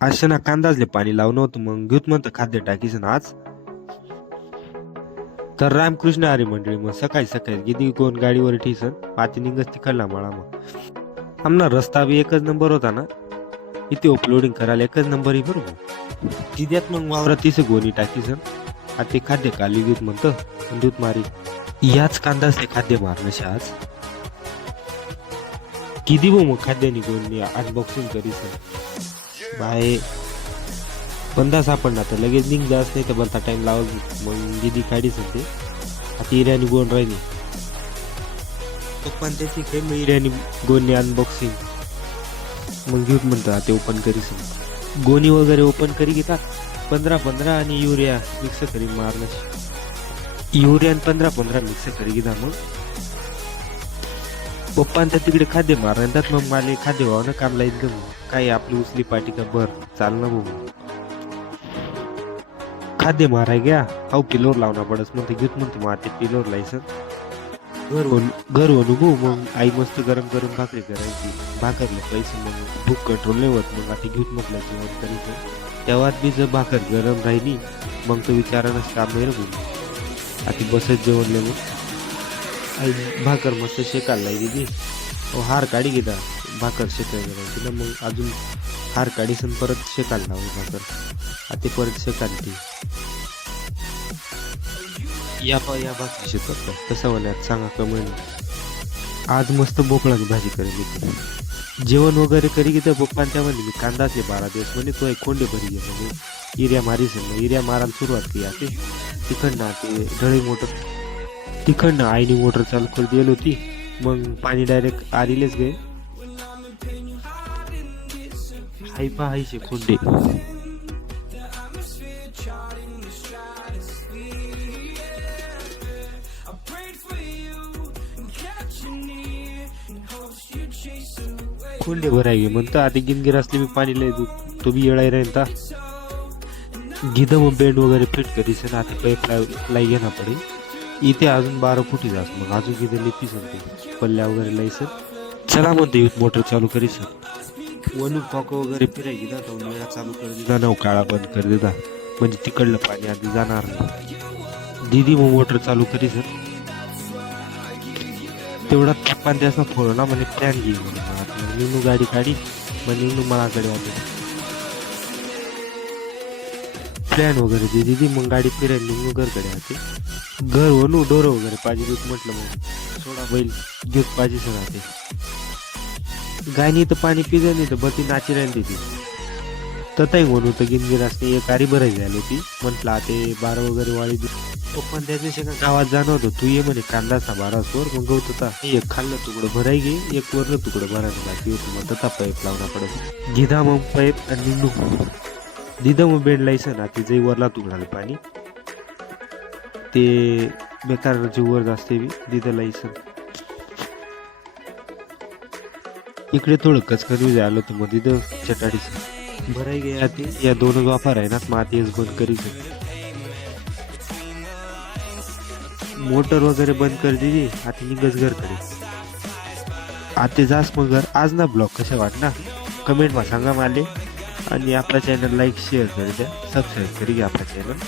अशा ना कांदाजले पाणी लावून होतं मग घेऊत म्हणतं खाद्य टाकीचं ना आज. तर रामकृष्ण हरी मंडळी मग सकाळी सकाळी गिदी कोण गाडीवर ठेसन पाती निघस तिकडला मळा मग आमना रस्ता बी एकच नंबर होता ना. इथे अपलोडिंग करायला एकच नंबर आहे बरोबर. जिद्यात मग वावरात तिथे गोणी टाकीसन आता ते खाद्य काली दूध म्हणतं दूध मारी याच कांदाच ते खाद्य मारणं आज. किती मग खाद्यानी गोणी अनबॉक्सिंग करीसन बाय 15 सापडणार तर लगेच निघ जात नाही तर बरता टाइम लावत मग दिदी काढी सांगते आता इऱ्यानी गोण राहिली पप्पा त्याची काही मग इऱ्यानी गोणी अनबॉक्सिंग मग घेऊत म्हणतात ते ओपन करी सांग गोणी वगैरे ओपन करी घेतात 15-15 आणि युरिया मिक्स करी मारणं युरिया 15-15 मिक्स करी घेता मग पप्पांच्या तिकडे खाद्य मारतात मग मला खाद्य व्हावं ना कामला एकदम काय आपली उचली पाठी का बर चालणं बघू खाद्य माराय गया अहो पिलोर लावना पडस म्हणते घेत म्हणते मग ते पिलोर लायसन घर गो मग आई मस्त गरम गरम भाकरी करायची भाकरले पैसे मग भूक कंट्रोल नाही होत मग आता घेऊत म्हटलं जेवण करायचं तेव्हा बी जर भाकर गरम राहिली मग तो विचारानच काम नाही बोल आता बसत जेवणले मग आई भाकर मस्त शेकायला दिदी हार काढी घेता भाकर शेकायला राहायची ना मग अजून हार काढीसन परत शेकायला लावू भाकर आता परत शेकायला ती या भाकरी शेतात कसं होण्यात सांगा कमेंट आज मस्त बोकळाची भाजी करेल जेवण वगैरे करी घेतं पप्पांच्या मध्ये मी कांदाचे 12 दिवस म्हणे तो एक कोंडे भरी घे म्हणजे इर्या मारीस इर्या मारायला सुरुवात केली आता तिकडनं ते ढळी मोटर तिकडनं आईने मोटर चालू कर दिली होती मग पाणी डायरेक्ट आरीलेच गे हायपा हायचे कोंडे कोंडे भराय गे म्हणतं आता गिनगिर असले मी पाणी लय तो बी येळाय राहील ता गिद मग बेंड वगैरे फिट करीस ना आता पाईप लाई घेणार पडे इथे अजून 12 फुटी जास मग अजून किती लिपी सांगते पल्ल्या वगैरे लायसन चला म्हणते युथ मोटर चालू करीस वनू पाक वगैरे फिराय गेला तो नळा चालू कर दिला ना काळा बंद कर दिला म्हणजे तिकडलं पाणी आधी जाणार नाही दीदी मग मोटर चालू करीस तेवढा पप्पान त्याचा फोन ना म्हणजे प्लॅन घे म्हणून निनू गाडी काढी मग निनू मळाकडे आले प्लॅन वगैरे दे दिदी मग गाडी फिरायला निनू घरकडे आते घर वनू डोरं वगैरे पाहिजे दूध म्हटलं मग सोडा बैल घेत पाहिजे सर राहते गायनी तर पाणी पिलं नाही तर बती नाची राहील तिथे तताही म्हणू तर गिनगिर असते एक आरी भराई झाली होती म्हटलं आता 12 वगैरे वाळी पण त्याच्या शेका गावात जाणं होतं तू ये म्हणे कांदाचा 12 सोर मग गवत होता एक खाल्लं तुकडं भराई घे एक वरलं तुकडं भरायला बाकी होतं मग तता पाईप लावणार पडत गिधा मग पाईप आणि निंडू दिदा मग बेंड लायसन ना तिथे वरला तुकडाला पाणी ते बेकार जीवर जास्त बी दिदा लायसन इकडे थोडं कचकरी आलं तर मग तिथं चटाडीचं भराई गे आती या 2 वाफार आहे ना मातीच बंद करीच मोटर वगैरे बंद कर दिली आता निघच घरकडे आता जास मग घर आज ना ब्लॉग कशा वाटना कमेंट मा सांगा माले आणि आपला चॅनल लाईक शेअर कर द्या सबस्क्राईब करी घ्या आपला चॅनल